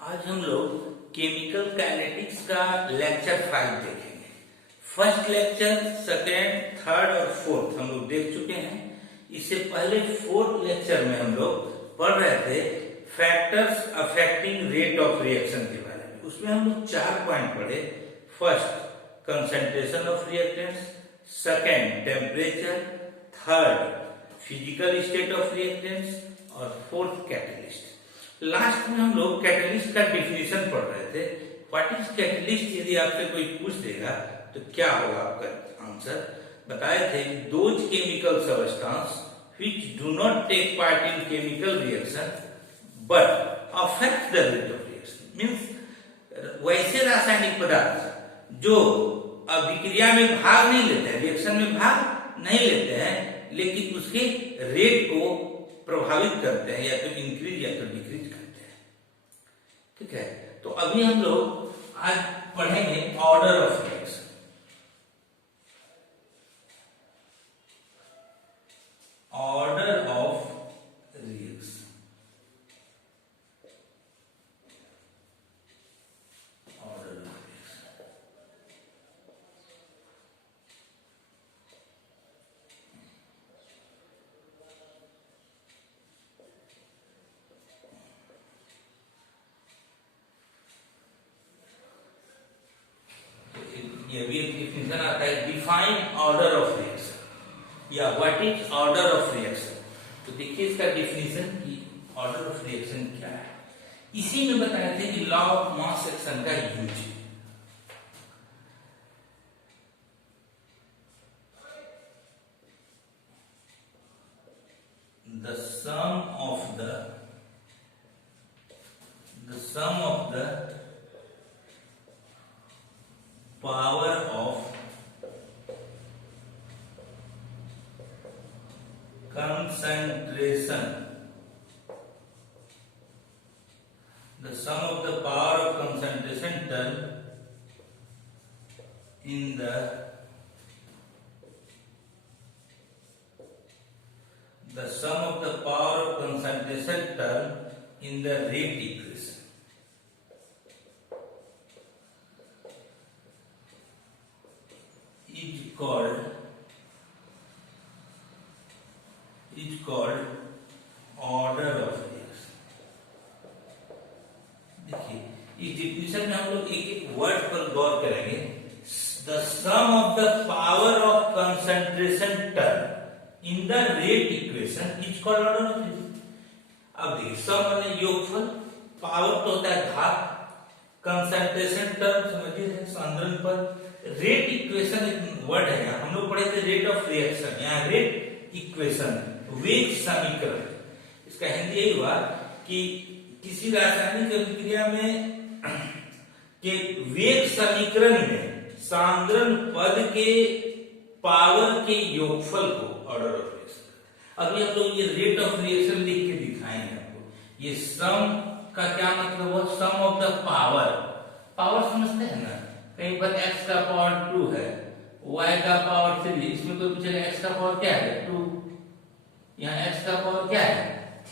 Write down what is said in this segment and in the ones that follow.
आज हम लोग केमिकल काइनेटिक्स का लेक्चर 5 देखेंगे। फर्स्ट लेक्चर, सेकेंड, थर्ड और फोर्थ हम लोग देख चुके हैं। इससे पहले फोर्थ लेक्चर में हम लोग पढ़ रहे थे factors affecting rate of reaction के बारे में। उसमें हम लोग 4 पॉइंट पढ़े। First, concentration of reactants, second, temperature, third, physical state of reactants और फोर्थ, कैटलिस्ट। लास्ट में हम लोग कैटलिस्ट का डिफिनेशन पढ़ रहे थे। What is catalyst? यदि आपसे कोई पूछ देगा तो क्या होगा आपका आंसर? बताए थे those chemical substance which do not take part in chemical reaction but affect the rate of reaction. Means वैसे रासायनिक पदार्थ जो अभिक्रिया में भाग नहीं लेते हैं, रिएक्शन में भाग नहीं लेते हैं, लेकिन उसके रेट को प्रभावित करते हैं, या तो इंक्रीज या तो डिक्रीज करते हैं। ठीक है, तो अभी हम लोग आज पढ़ेंगे order of reaction. Order of reaction, order of reaction. ये भी एक डिफिनेशन आता है, डिफाइन ऑर्डर ऑफ रिएक्शन या what is order of reaction. तो देखिए इसका डिफिनेशन की ऑर्डर ऑफ रिएक्शन क्या है। इसी में बताए थे कि लॉ ऑफ मास एक्शन का use. The sum of the power of concentration, the sum of the power of concentration term in the sum of the power of concentration term in the rate equation is called order of reaction। देखिए इस definition में हम लोग एक एक word पर गौर करेंगे। The sum of the power of concentration term in the rate equation is called order of reaction. अब देखिए सम माने योगफल, पावर तो होता है घात, कंसंट्रेशन टर्म समझिए सांद्रण पर, रेट इक्वेशन एक वर्ड है। यहाँ हम लोग पढ़े थे रेट ऑफ रिएक्शन, यहाँ रेट इक्वेशन, वेग समीकरण। इसका हिंदी यही हुआ कि किसी रासायनिक अभिक्रिया में के वेग समीकरण में सांद्रण पद के पावर के योगफल को ऑर्डर ऑफ रिएक्शन। अभी हम लोग ये रेट ऑफ रिएक्शन लिख के दिखाएंगे आपको। ये सम का क्या मतलब हुआ? सम ऑफ द पावर। पावर समझते हैं ना, कहीं पर x का पावर 2 है, y का पावर 3, इसमें कोई पूछेगा x का पावर क्या है? 2। यहाँ x का पावर क्या है?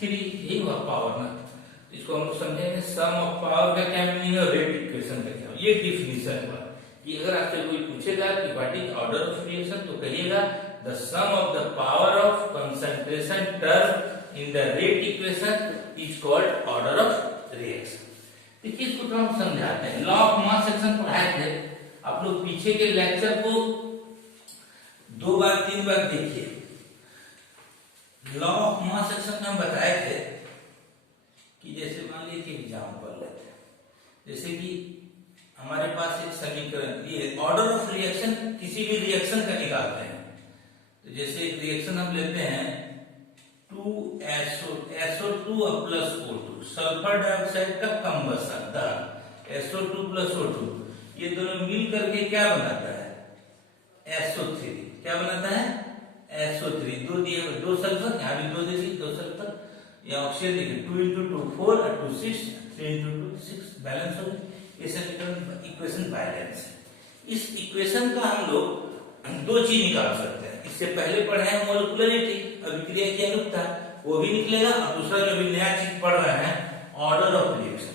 3। यही हुआ पावर ना। इसको हम लोग समझेंगे सम ऑफ पावर का क्या मीनिंग है, रेट इक्वेशन का क्या। ये डिफिनेशन हुआ कि अगर आपसे कोई पूछेगा कि what is order of reaction, तो कहिएगा the sum of the power of concentration term in the rate equation is called order of reaction. देखिए इसको तो हम समझाते हैं। लॉ ऑफ मास एक्शन पढ़ाए थे आप लोग, पीछे के लेक्चर को 2 बार 3 बार देखिए। लॉ ऑफ मास एक्शन में हम बताए थे कि जैसे मान लीजिए एग्जाम्पल लेते हैं, जैसे कि हमारे पास एक समीकरण, ये ऑर्डर ऑफ रिएक्शन किसी भी रिएक्शन का निकालते हैं। तो जैसे एक रिएक्शन हम लेते हैं 2SO2 plus O2, sulphur dioxide का कंबसन दहन, SO2 प्लस O2, ये दोनों मिल करके क्या बनाता है? SO3। क्या बनाता है? SO3। दो दिए, 2 सल्फर, यहाँ भी 2 दे दी, 2 सल्फर, या ऑक्सीजन देखिए 2 × 2 4 और 2 6, 3 × 2 6, बैलेंस हो गया। ये समीकरण इक्वेशन बैलेंस है। इस इक्वेशन का हम लोग 2 चीज निकाल सकते हैं। इससे पहले पढ़े हैं मोलिकुलरिटी, अभिक्रिया की अनुपता, वो भी निकलेगा। और दूसरा जो भी नया चीज पढ़ रहे हैं ऑर्डर ऑफ रिएक्शन।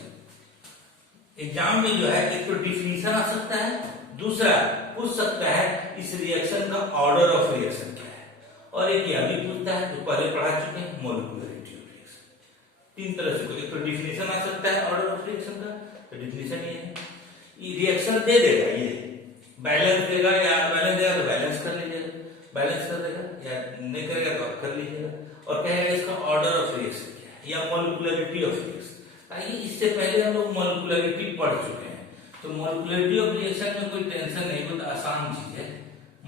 एग्जाम में जो है एक तो डिफिनीशन आ सकता है, दूसरा पूछ सकता है इस रिएक्शन का ऑर्डर ऑफ रिएक्शन क्या है, और एक ये अभी पूछता है जो पहले पढ़ा चुके हैं मोलिकुलरिटी ऑफ रिएक्शन। तीन तरह से एक तो डिफिनीशन आ सकता है ऑर्डर ऑफ रिएक्शन का, तो डिफिनीशन ये है ये रिएक्शन दे देगा, ये बैलेंस देगा या बैलेंस देगा तो बैलेंस कर लीजिएगा, बैलेंस कर देगा या नहीं करेगा तो आप कर लीजिएगा, और कहेगा इसका ऑर्डर ऑफ रिएक्शन क्या है या मोलिकुलरिटी ऑफ रिएक्शन। आइए इससे पहले हम लोग मोलिकुलरिटी पढ़ चुके हैं, तो मोलिकुलरिटी ऑफ रिएक्शन में कोई टेंशन नहीं, बहुत आसान चीज है।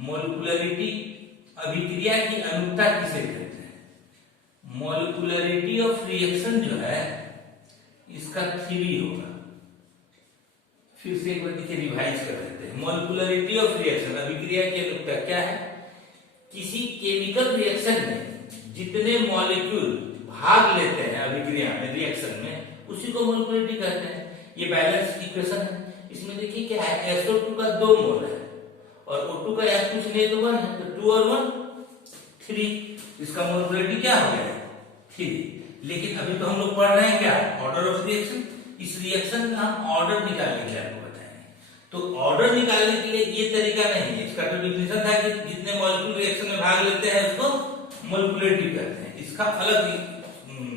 मोलिकुलरिटी अभिक्रिया की अनुता किसे कहते हैं? मोलिकुलरिटी ऑफ रिएक्शन जो है इसका थ्योरी होगा, फिर से एक बार नीचे रिवाइज कर लेते हैं। मोलिकुलरिटी ऑफ रिएक्शन अभिक्रिया की अनुता क्या है? किसी केमिकल रिएक्शन में जितने मॉलिक्यूल भाग लेते हैं अभिक्रिया में रिएक्शन में उसी को मोलिकुलरिटी कहते हैं। ये बैलेंस इक्वेशन है, इसमें देखिए क्या है, SO2 का 2 मोल है और O2 का या कुछ नहीं तो 1 है, तो 2 और 1 3, इसका मोलिकुलरिटी क्या हो गया? 3। लेकिन अभी तो हम लोग पढ़ रहे हैं क्या? Order of reaction. इस रिएक्शन का हम ऑर्डर निकालने के लिए आपको बताएंगे, तो ऑर्डर निकालने के लिए ये तरीका नहीं है, इसका तो डिफिनीशन था कि जितने मॉलिक्यूल रिएक्शन में भाग लेते हैं उसको मोलिकुलरिटी कहते हैं, इसका अलग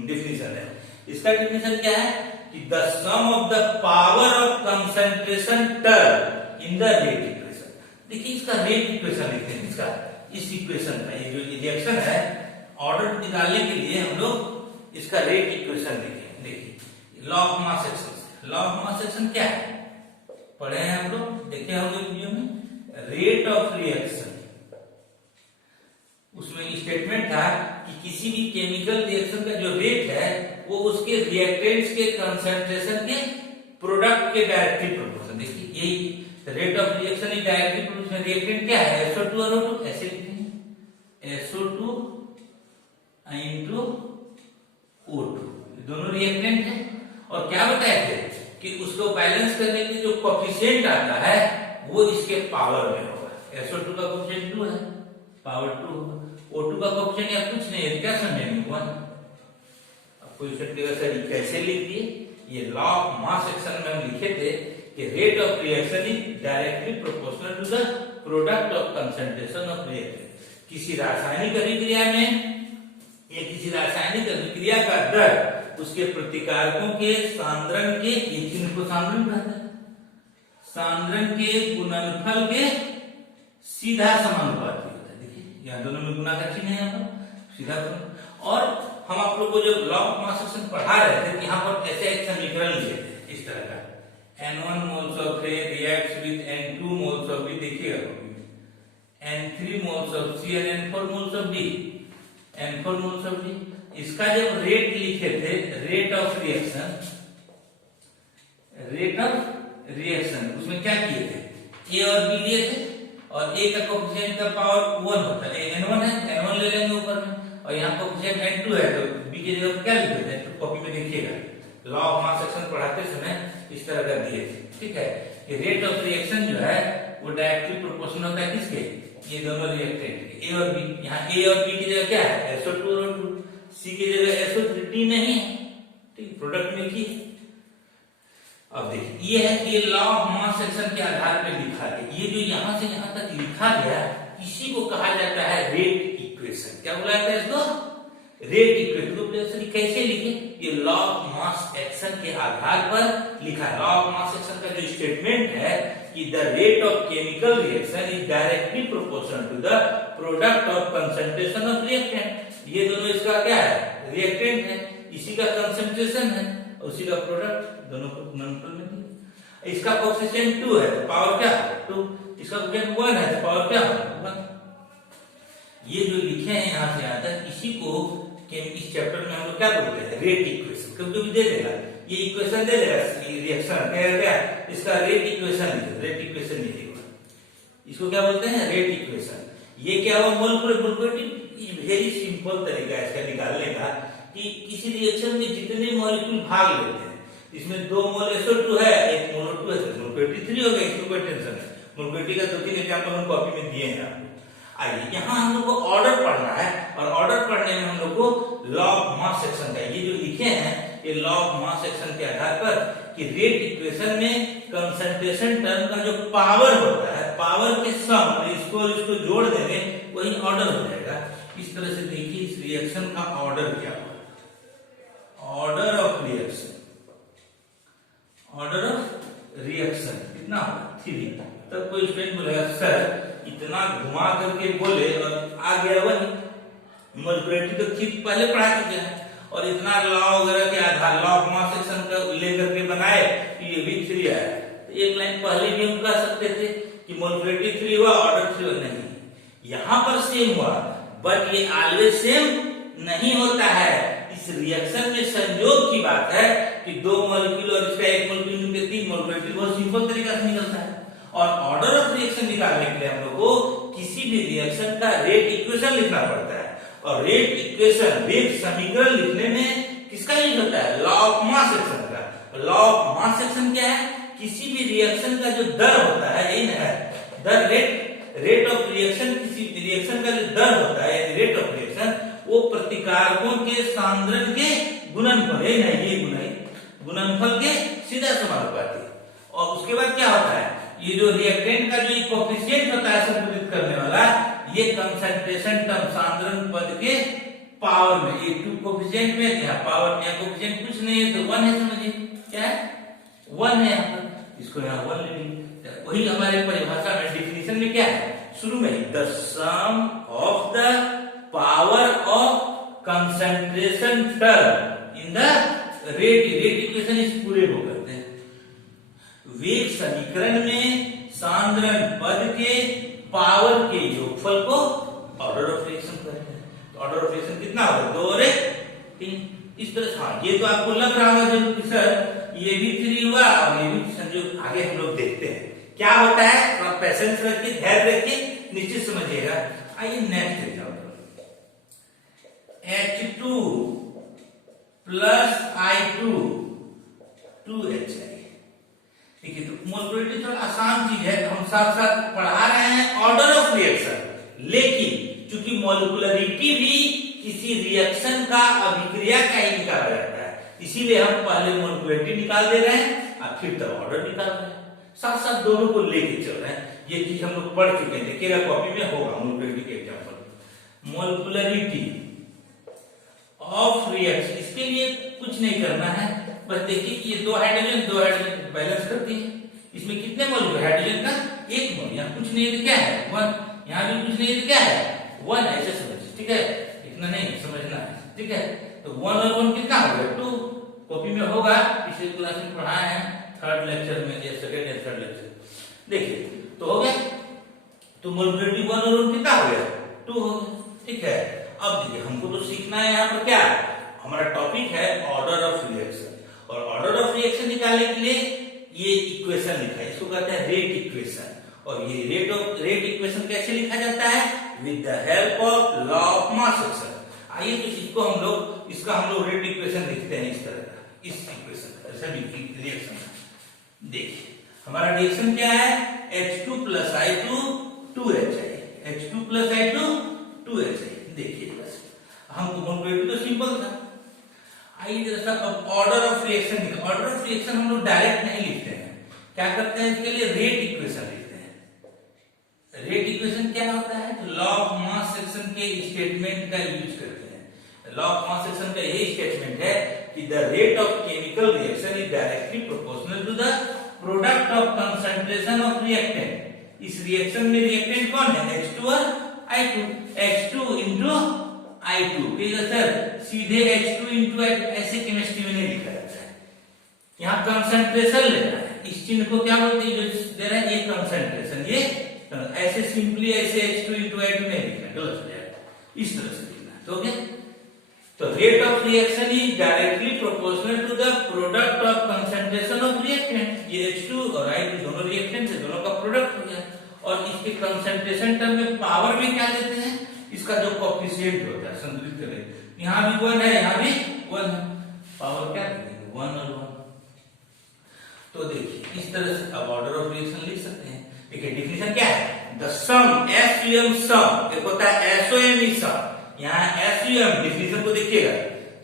डिफिनीशन है। इसका डिफिनीशन क्या है कि the sum of the power of concentration term in the rate equation. देखिए इसका रेट इक्वेशन लिखते हैं, इसका इस इक्वेशन का ये जो रिएक्शन है ऑर्डर निकालने के लिए हम लोग इसका रेट इक्वेशन लिखें। देखिए law of mass action, law of mass action क्या है पढ़े हैं हम लोग, देखे होंगे वीडियो में। रेट ऑफ रिएक्शन, उसमें स्टेटमेंट था कि किसी भी केमिकल रिएक्शन का जो रेट है वो उसके रिएक्टेंट्स के कंसंट्रेशन के प्रोडक्ट के डायरेक्टली प्रोपोर्शनल। देखिए यही rate of reaction is directly proportional. Reactant क्या है? SO2 और O2, ऐसे लिखेंगे SO2 into O2, दोनों रिएक्टेंट है। और क्या बताए थे कि उसको बैलेंस करने के जो कोएफिशिएंट आता है वो इसके पावर में होगा। SO2 का कोएफिशिएंट 2 है, पावर 2 होगा। O2 का कोएफिशिएंट या कुछ नहीं है, क्या समझेंगे 1। अब क्वेश्चन के सर कैसे लिख दिए? ये लॉ ऑफ मास एक्शन में हम लिखे थे कि rate of reaction is directly proportional to the product of concentration of reactant. किसी रासायनिक अभिक्रिया में या किसी रासायनिक अभिक्रिया का दर उसके प्रतिकारकों के सांद्रण के, ये चिन्ह को सांद्रण कहते हैं, सांद्रण के गुणनफल के सीधा समानुपाती होता है। देखिए यहाँ दोनों में गुना का चिन्ह है, यहाँ पर सीधा गुना। और हम आप लोग को जब लॉ ऑफ मास एक्शन पढ़ा रहे थे, यहाँ पर ऐसे एक समीकरण लिए थे इस तरह का, N1 moles of A reacts with N2 moles of B, देखिएगा N3 moles of C and N4 moles of D, N4 moles of D। इसका जब रेट लिखे थे, rate of reaction, rate of reaction, उसमें क्या किए थे? A और B लिए थे और A का कोएफिशिएंट का पावर 1 होता है, N1 है, N1 ले लेंगे ऊपर में, और यहाँ कोएफिशिएंट N2 है तो B की जगह क्या लिख देते हैं? तो कॉपी में देखिएगा, लॉ ऑफ मास एक्शन पढ़ाते समय इस तरह का दिए थे, ठीक है। कि रेट ऑफ रिएक्शन जो है वो डायरेक्टली प्रोपोर्शनल होता है किसके? ये दोनों रिएक्टेंट A और B। यहाँ A और B की जगह क्या है? SO2 और O2, C की जगह SO3 नहीं है, ठीक, प्रोडक्ट में की। अब देखिए ये है, ये लॉ ऑफ मास एक्शन के आधार पर लिखा है। ये जो यहाँ से यहाँ तक लिखा गया इसी को कहा जाता है रेट इक्वेशन। क्या बोला जाता है इसको? Rate equation. तो कैसे लिखे? ये लॉ ऑफ मास एक्शन के आधार पर लिखा है। लॉ ऑफ मास एक्शन का जो स्टेटमेंट है कि the rate of chemical reaction is directly proportional to the product of concentration of reactant. ये दोनों इसका क्या है? रिएक्टेंट है, इसी का कंसंट्रेशन है, उसी का प्रोडक्ट, दोनों को गुणनफल में दिया। इसका कोएफिशिएंट 2 है तो पावर क्या? 2। इसका कोएफिशिएंट 1 है तो पावर क्या? 1। ये जो लिखे हैं यहाँ से यहाँ तक, इसी को इस चैप्टर में हम लोग क्या बोलते हैं? Rate equation. कभी भी दे देगा, ये इक्वेशन दे देगा, रिएक्शन क्या इसका रेट इक्वेशन, रेट इक्वेशन नहीं देगा, इसको क्या बोलते हैं? Rate equation. ये क्या हुआ? मोलिकुलरिटी वेरी सिंपल तरीका है इसका निकालने का कि किसी रिएक्शन में जितने मॉलिक्यूल भाग लेते हैं, इसमें 2 मोल SO2 है, 1 मोल O2 है, तो मोलिकुलरिटी 3 हो गई, इसमें कोई टेंशन नहीं। मोलिकुलरिटी का 2-3 एग्जांपल हम कॉपी में दिए हैं आपको। आइए यहाँ हम लोग को ऑर्डर पढ़ना है, और ऑर्डर पढ़ने में हम लोग को लॉ ऑफ मास एक्शन का ये जो लिखे हैं ये लॉ ऑफ मास एक्शन के आधार पर कि रेट इक्वेशन में कंसंट्रेशन टर्म का जो पावर होता है, पावर के सम इसको जोड़ देंगे वही ऑर्डर हो जाएगा। इस तरह से देखिए इस रिएक्शन का ऑर्डर क्या हुआ, order of reaction, order of reaction कितना होगा 3। तब कोई स्टूडेंट बोलेगा सर इतना घुमा करके बोले और आ गया वही मोलिकुलरिटी तो ठीक पहले पढ़ा चुके हैं, और इतना लॉ वगैरह के आधार लॉ ऑफ मास एक्शन का लेकर के बनाए कि ये भी 3 आया। तो एक लाइन पहले भी हम कह सकते थे कि मोलिकुलरिटी 3 हुआ ऑर्डर 3 हुआ, नहीं यहाँ पर सेम हुआ, बट ये ऑलवेज सेम नहीं होता है। इस रिएक्शन में संयोग की बात है कि 2 मॉलिक्यूल और इसका 1 मॉलिक्यूल मिलकर 3 मोलिकुलरिटी बहुत सिंपल तरीका से निकलता है। और ऑर्डर ऑफ रिएक्शन निकालने के लिए हम लोग को किसी भी रिएक्शन का रेट इक्वेशन लिखना पड़ता है, और रेट इक्वेशन वेग समीकरण लिखने में किसका यूज होता है, लॉ ऑफ मास एक्शन का। लॉ ऑफ मास एक्शन क्या है, किसी भी रिएक्शन का जो दर होता है, यही है दर, रेट ऑफ रिएक्शन, किसी रिएक्शन का जो दर होता है रेट ऑफ रिएक्शन, वो प्रतिकारकों के सांद्रण के गुणनफल, ये गुणनफल के सीधा समानुपाती। और उसके बाद क्या होता है, ये जो रिएक्टेंट का जो कोएफिशिएंट होता है संतुलित करने वाला, ये कंसंट्रेशन टर्म सांद्रण पद के पावर में, ये 2 कोएफिशिएंट में क्या पावर में, कोएफिशिएंट कुछ नहीं है तो 1 है, समझिए क्या है 1 है यहाँ पर, इसको यहाँ 1 ले लीजिए। वही हमारे परिभाषा में डिफिनेशन में क्या है, शुरू में the sum of the power of concentration term in the rate equation इस पूरे को करते हैं। वेग समीकरण में सांद्रण पद के पावर के योगफल को ऑर्डर ऑफ रिएक्शन कहते हैं। तो ऑर्डर ऑफ रिएक्शन कितना होगा, 2 और 1 3। इस तरह से हाँ, ये तो आपको लग रहा होगा जरूर कि सर ये भी 3 हुआ और ये भी संयोग, आगे हम लोग देखते हैं क्या होता है। थोड़ा पेशेंस रखिए, धैर्य रखिए, निश्चित समझिएगा। आइए next example, H2 plus I2 2HI। ठीक है, तो मोलिकुलरिटी थोड़ा आसान चीज है, तो हम साथ साथ पढ़ा रहे हैं ऑर्डर ऑफ रिएक्शन, लेकिन चूंकि मोलिकुलरिटी भी किसी रिएक्शन का अभिक्रिया का ही निकाला जाता है, इसीलिए हम पहले मोलिकुलरिटी निकाल दे रहे हैं और फिर तब ऑर्डर निकाल रहे हैं, साथ साथ दोनों को लेके चल रहे हैं। ये चीज हम लोग पढ़ चुके हैं, देखिएगा कॉपी में होगा मोलिकुलरिटी के एग्जांपल। मोलिकुलरिटी ऑफ रिएक्शन, इसके लिए कुछ नहीं करना है, बस देखिए कि ये 2 हाइड्रोजन बैलेंस करती है। इसमें कितने मोल है, हाइड्रोजन का 1 मोल, यहाँ कुछ नहीं है तो क्या है 1, यहाँ भी कुछ नहीं है तो क्या है 1, ऐसे समझिए। ठीक है, इतना नहीं समझना है, ठीक है। तो 1 और 1 कितना हो गया 2, कॉपी में होगा, पिछले क्लास में पढ़ाए हैं 3rd लेक्चर में या 2nd या 3rd लेक्चर। देखिए तो हो गया, तो मोलिकुलरिटी 1 और 1 कितना हो गया 2 हो गया। ठीक है, अब देखिए हमको तो सीखना है यहाँ पर क्या, हमारा टॉपिक है ऑर्डर ऑफ रिएक्शन, और ऑर्डर ऑफ रिएक्शन निकालने के लिए ये इक्वेशन लिखा है, इसको कहते हैं रेट इक्वेशन। और ये रेट इक्वेशन कैसे लिखा जाता है, with the help of law of mass action. आइए तो इसका हम लोग रेट इक्वेशन लिखते हैं इस तरह का, इस इक्वेशन सभी रिएक्शन। देखिए हमारा रिएक्शन क्या है, H2 plus I2 2HI, H2 plus I2 2HI। देखिए बस हमको मोलिकुलरिटी तो सिंपल था। आइए जरा अब ऑर्डर ऑफ रिएक्शन निकाल। ऑर्डर ऑफ रिएक्शन हम लोग डायरेक्ट नहीं लिखते हैं, क्या करते हैं, इसके लिए रेट इक्वेशन लिखते हैं। रेट इक्वेशन क्या होता है, तो लॉ ऑफ मास एक्शन के स्टेटमेंट का यूज करते हैं। लॉ ऑफ मास एक्शन का यही स्टेटमेंट है कि the rate of chemical reaction is directly proportional to the product of concentration of reactant. इस रिएक्शन में रिएक्टेंट कौन है, H2 और I2, H2 into I2। Sir सीधे H2 into I2 ऐसे केमिस्ट्री में नहीं लिखा जाता है, यहाँ कंसंट्रेशन लेना है। इस चिन्ह को क्या बोलते हैं, जो दे रहा है ये कंसंट्रेशन, ये ऐसे सिंपली ऐसे H2 into I2 नहीं लिखना, गलत हो जाएगा, इस तरह से लिखना है। तो क्या, तो rate of reaction is directly proportional to the product of concentration of reactant. ये H2 और I2 दोनों रिएक्टेंट है, दोनों का प्रोडक्ट हो गया। और इसके कंसंट्रेशन टर्म में पावर भी क्या देते हैं, इसका जो कोएफिशिएंट होता है संतुलित करें, यहाँ भी 1 है, यहाँ भी 1 है, पावर क्या देंगे 1 और 1। तो देखिए इस तरह से अब ऑर्डर ऑफ रिएक्शन लिख सकते हैं। देखिए डिफिनेशन क्या है, द सम SUM सम, एक होता है SOME सम, यहाँ SUM डिफिनेशन को देखिएगा,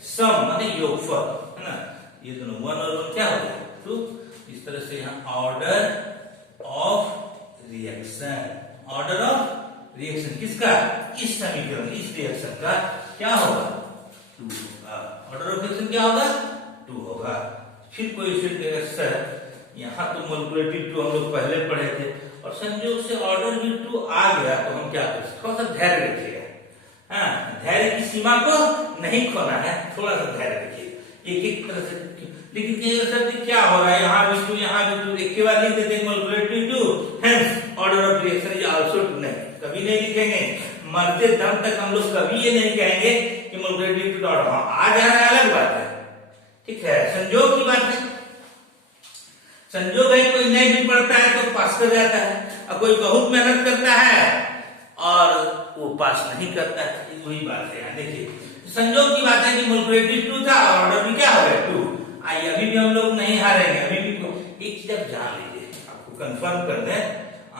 सम माने योगफल है ना, ये दोनों 1 और 1 क्या हो गया 2। इस तरह से यहाँ ऑर्डर ऑफ रिएक्शन किसका, इस समीकरण इस रिएक्शन का क्या होगा 2 होगा। ऑर्डर ऑफ रिएक्शन क्या होगा 2 होगा। फिर कोई सर यहाँ तो मोलकुलरिटी 2 हम लोग पहले पढ़े थे और संयोग से ऑर्डर भी 2 आ गया तो हम क्या करें, थोड़ा सा धैर्य रखिएगा। हाँ, धैर्य की सीमा को नहीं खोना है, थोड़ा सा धैर्य रखिए। एक एक तरह से लेकिन सर क्या हो रहा है, यहाँ भी 2 यहाँ भी 2, एक के बाद लिख देते हैं मोलकुलरिटी 2 hence order of reaction is also 2। नहीं, कभी नहीं लिखेंगे, मरते दम तक हम लोग कभी ये नहीं कहेंगे कि मोलकुलरिटी 2 डॉट। हाँ, आ जा रहा है अलग बात है, ठीक है, संयोग की बात है। संयोग है कोई नहीं भी पढ़ता है तो पास कर जाता है और कोई बहुत मेहनत करता है और वो पास नहीं करता है, वही बात है। यहाँ देखिए संयोग की बात है कि मोलकुलरिटी 2 था और ऑर्डर भी क्या हो गया 2। आइए अभी भी हम लोग नहीं हारेंगे, अभी भी एक चीज आप जान लीजिए, आपको कंफर्म कर दें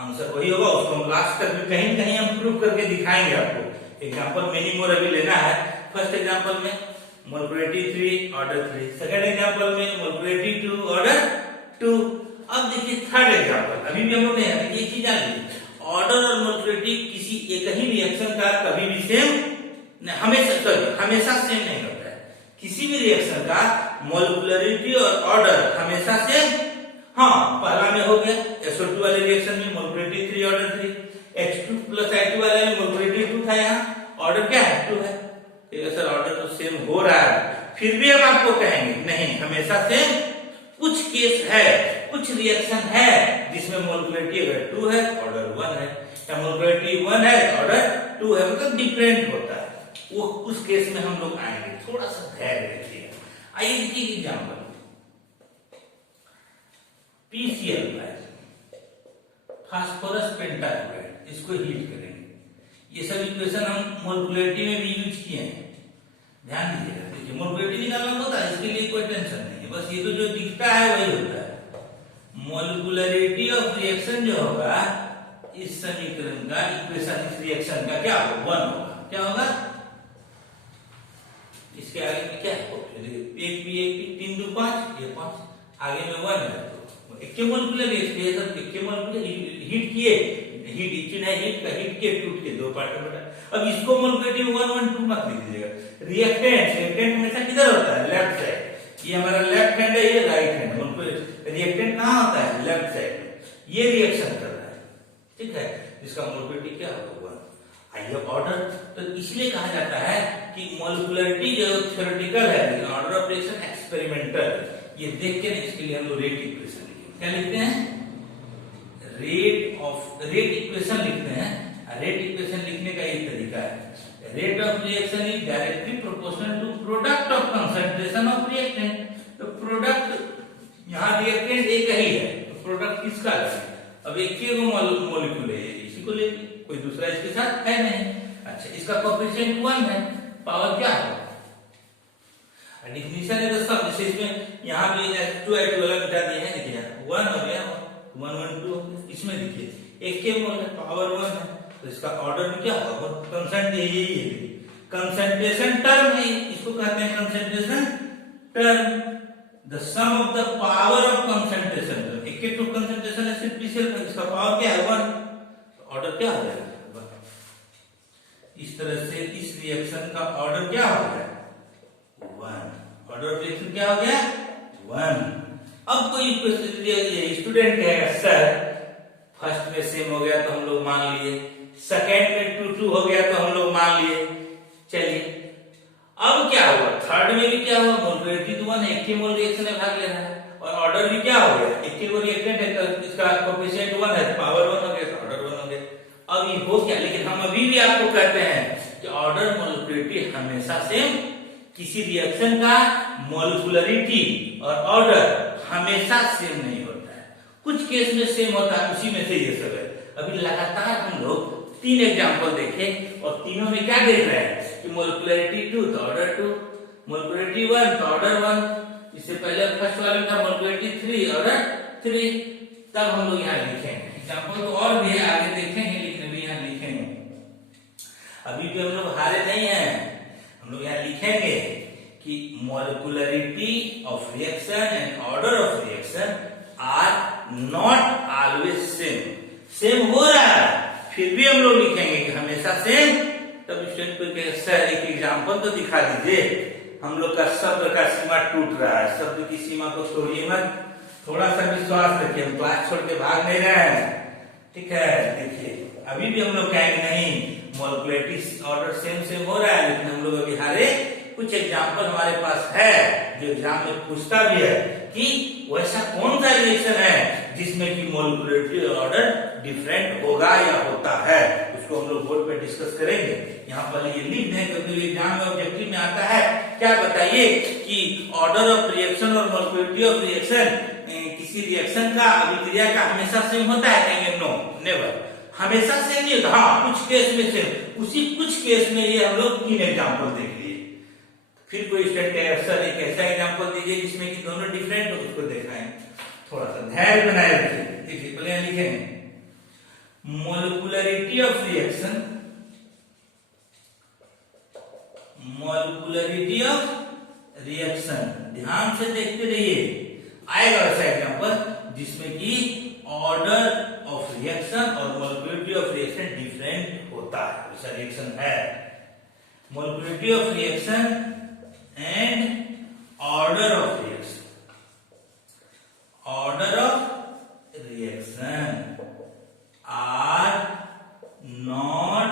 आंसर वही होगा। उसको हम लास्ट तक भी कहीं कहीं हम प्रूव करके दिखाएंगे आपको। एग्जांपल मेनी मोर अभी लेना है। फर्स्ट एग्जांपल में मोलकुलरिटी 3 ऑर्डर 3, सेकंड एग्जांपल में मोलकुलरिटी 2 ऑर्डर 2। अब देखिए थर्ड एग्जांपल, अभी भी हम लोग नहीं, एक चीज जान लीजिए, ऑर्डर और मोलकुलरिटी किसी एक ही रिएक्शन का कभी भी सेम हमेशा सेम नहीं होता है। किसी भी रिएक्शन का मोलकुलरिटी और ऑर्डर हमेशा सेम, हाँ पहला में हो गया SO2 वाले रिएक्शन में मोलकुलरिटी 3 ऑर्डर 3, H2 प्लस I2 वाले में मोलकुलरिटी 2 था, यहाँ ऑर्डर क्या है 2 है। ठीक है सर, ऑर्डर तो सेम हो रहा है, फिर भी हम आपको कहेंगे नहीं हमेशा सेम। कुछ केस है, कुछ रिएक्शन है जिसमें मोलकुलरिटी अगर 2 है ऑर्डर 1 है, या मोलकुलरिटी 1 है ऑर्डर 2 है, मतलब डिफरेंट होता है। वो उस केस में हम लोग आएंगे, थोड़ा सा धैर्य रखिए। आइए देखिए एग्जांपल, PCl फास्फोरस पेंटाक्लोराइड, इसको हीट करेंगे। ये सब इक्वेशन हम मोलकुलरिटी में भी यूज किए हैं, ध्यान दीजिएगा। देखिए मोलकुलरिटी निकालना होता है, इसके लिए कोई टेंशन नहीं है, बस ये तो जो दिखता है वही होता है। मोलकुलरिटी ऑफ रिएक्शन जो होगा इस समीकरण का, इक्वेशन इस रिएक्शन का क्या होगा 1 होगा। क्या होगा, इसके आगे में क्या है, एक पी 3 2 5, ये 5, आगे में 1 है तो एक मोलकुलर रिएक्शन एक मोलकुलर हीट किए, हीट इचिन है, हीट के टूट के 2 पार्ट में बटा। अब इसको मोलकुलरिटी 1 1 2 मत लिख दीजिएगा। रिएक्टेंट हमेशा किधर होता है, लेफ्ट साइड। ये हमारा लेफ्ट हैंड है, ये राइट हैंड। रिएक्टेंट कहाँ होता है, लेफ्ट साइड में। ये रिएक्शन कर रहा है, ठीक है, इसका मोलकुलरिटी क्या होगा 1। आइए ऑर्डर, तो इसलिए कहा जाता है कि मोलकुलरिटी जो थ्योरेटिकल है लेकिन ऑर्डर ऑफ रिएक्शन एक्सपेरिमेंटल। ये देख के इसके लिए हम लोग रेट इक्वेशन लिखेंगे। क्या लिखते हैं, रेट इक्वेशन लिखते हैं। रेट इक्वेशन लिखने का एक तरीका है, rate of reaction is directly proportional to product of concentration of reactant. तो प्रोडक्ट यहाँ रिएक्टेंट एक ही है, तो प्रोडक्ट किसका है, अब एक ही मॉलिक्यूल है, इसी को लेंगे, कोई दूसरा इसके साथ है नहीं। अच्छा, इसका कोएफिशिएंट 1 है, पावर क्या है, डिफिनिशन है तो सब, जैसे इसमें यहाँ भी H2 I2 वाला मिटा दिए हैं, देखिए 1 हो गया 1 1 2, इसमें देखिए एक के मोल है, पावर 1 है, तो इसका ऑर्डर में क्या होगा, कंसंट्रेशन यही है, कंसंट्रेशन टर्म है, इसको कहते हैं concentration term. The sum of the power of concentration term, एक के टू कंसंट्रेशन है सिर्फ PCl का, इसका पावर क्या है 1, ऑर्डर क्या हो जाएगा 1। इस तरह से इस रिएक्शन का ऑर्डर क्या हो गया 1, ऑर्डर ऑफ रिएक्शन क्या हो गया 1। अब कोई स्टूडेंट कहेगा सर फर्स्ट में सेम हो गया तो हम लोग मान लिए, सेकंड में 2 2 हो गया तो हम लोग मान लिए, चलिए अब क्या हुआ, थर्ड में भी क्या हुआ, मोलकुलरिटी तो 1 एक ही मोल रिएक्शन में भाग ले रहा है, और ऑर्डर भी क्या हो गया, एक ही मोल रिएक्टेंट है तो इसका कोएफिशिएंट 1 है, पावर 1 हो गया तो ऑर्डर 1 हो गया। अब ये हो क्या, लेकिन हम अभी भी आपको कहते हैं कि ऑर्डर मोलकुलरिटी हमेशा सेम, किसी रिएक्शन का मोलकुलरिटी और ऑर्डर हमेशा सेम नहीं होता है, कुछ केस में सेम होता है, उसी में से ये सब है। अभी लगातार हम लोग 3 एग्जांपल देखे और तीनों में क्या देख रहे हैं कि मोलकुलरिटी 2 तो ऑर्डर 2, मोलकुलरिटी 1 तो ऑर्डर 1, इससे पहले फर्स्ट वाले में था मोलकुलरिटी 3 ऑर्डर 3। तब हम लोग यहाँ लिखेंगे एग्जांपल तो और भी है, आगे देखेंगे, लेकिन अभी यहाँ लिखेंगे। अभी भी हम लोग हारे नहीं हैं, हम लोग यहाँ लिखेंगे कि molecularity of reaction and order of reaction are not always same. Same हो रहा है फिर भी हम लोग लिखेंगे कि हमेशा सेम। तब स्टूडेंट को सर एक एग्जांपल तो दिखा दीजिए, हम लोग का शब्द का सीमा टूट रहा है, शब्द की सीमा को तोड़िए मत, थोड़ा सा विश्वास रखिए, हम क्लास छोड़ के भाग नहीं रहे हैं, ठीक है। देखिए अभी भी हम लोग कहेंगे नहीं मोलेकुलरिटी ऑर्डर सेम हो रहा है, लेकिन हम लोग अभी हारे कुछ एग्जाम्पल हमारे पास है जो एग्जाम में पूछता भी है कि वैसा कौन सा रिएक्शन है जिसमें कि मोलेकुलरिटी ऑर्डर डिफरेंट होगा या होता है, उसको हम लोग बोर्ड पे डिस्कस करेंगे। यहाँ पर ये लिख दें क्योंकि एग्जाम में ऑब्जेक्टिव में आता है, क्या बताइए कि ऑर्डर ऑफ रिएक्शन और मोलेकुलरिटी ऑफ रिएक्शन किसी रिएक्शन का अभिक्रिया का हमेशा सेम होता है, कहेंगे नो नेवर, हमेशा सेम नहीं होता, हाँ कुछ केस में सेम। उसी कुछ केस में ये हम लोग 3 एग्जाम्पल देख लिए। फिर कोई स्टूडेंट कहे सर एक ऐसा एग्जाम्पल दीजिए जिसमें कि दोनों डिफरेंट हो, उसको दिखाएं। थोड़ा सा धैर्य बनाए रखिए। देखिए पहले लिखेंगे molecularity of reaction, molecularity of reaction, ध्यान से देखते रहिए, आएगा ऐसा एग्जाम्पल जिसमें कि ऑर्डर ऑफ रिएक्शन और मोलेकुलरिटी ऑफ रिएक्शन डिफरेंट होता है, वैसा रिएक्शन है। Molecularity of reaction and order of reaction, order of reaction are not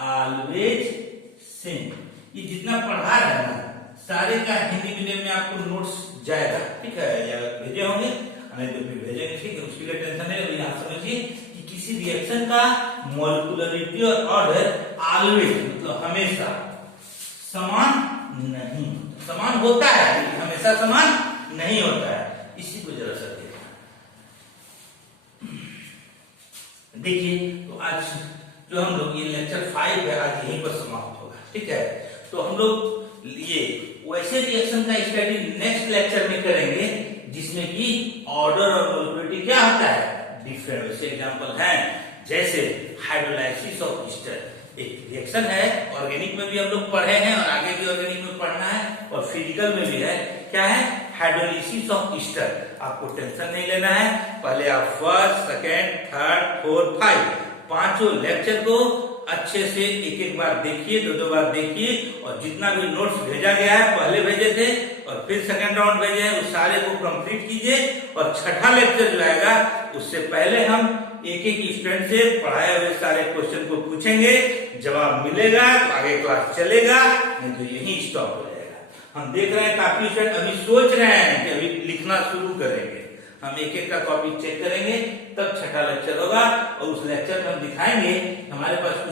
always same. ये जितना पढ़ा रहे हैं ना सारे का हिंदी मीडियम में आपको नोट्स जाएगा, ठीक है, या भेजे होंगे नहीं तो फिर भेजेंगे, ठीक है, उसके लिए टेंशन नहीं। यहाँ समझिए कि किसी रिएक्शन का मोलेकुलरिटी और ऑर्डर ऑलवेज मतलब हमेशा समान नहीं, समान होता है लेकिन हमेशा समान नहीं होता है। इसी को जरा सा देखिए। तो आज जो हम लोग ये लेक्चर 5 है आज यहीं पर समाप्त होगा, ठीक है। तो हम लोग ये वैसे रिएक्शन का स्टडी नेक्स्ट लेक्चर में करेंगे जिसमें कि ऑर्डर और मोलेकुलरिटी क्या होता है डिफरेंट। वैसे एग्जांपल हैं जैसे हाइड्रोलाइसिस ऑफ ईस्टर, एक रिएक्शन है, ऑर्गेनिक में भी हम लोग पढ़े हैं और आगे भी ऑर्गेनिक में पढ़ना है और फिजिकल में भी है। क्या है हाइड्रोलाइसिस ऑफ ईस्टर, आपको टेंशन नहीं लेना है। पहले आप फर्स्ट, सेकेंड, थर्ड, फोर्थ, 5 पांचों लेक्चर को अच्छे से एक बार देखिए, 2 बार देखिए और जितना भी नोट्स भेजा गया है पहले भेजे थे और फिर सेकेंड राउंड भेजे हैं उस सारे को कंप्लीट कीजिए। और छठा लेक्चर जो आएगा उससे पहले हम एक स्टूडेंट से पढ़ाए हुए सारे क्वेश्चन को पूछेंगे, जवाब मिलेगा तो आगे क्लास चलेगा, नहीं तो यही स्टॉप हो जाएगा। हम देख रहे हैं काफी स्टूडेंट अभी सोच रहे हैं कि अभी लिखना शुरू करेंगे, हम एक का कॉपी चेक करेंगे तब छठा लेक्चर होगा और उस लेक्चर में हम दिखाएंगे हमारे पास कुछ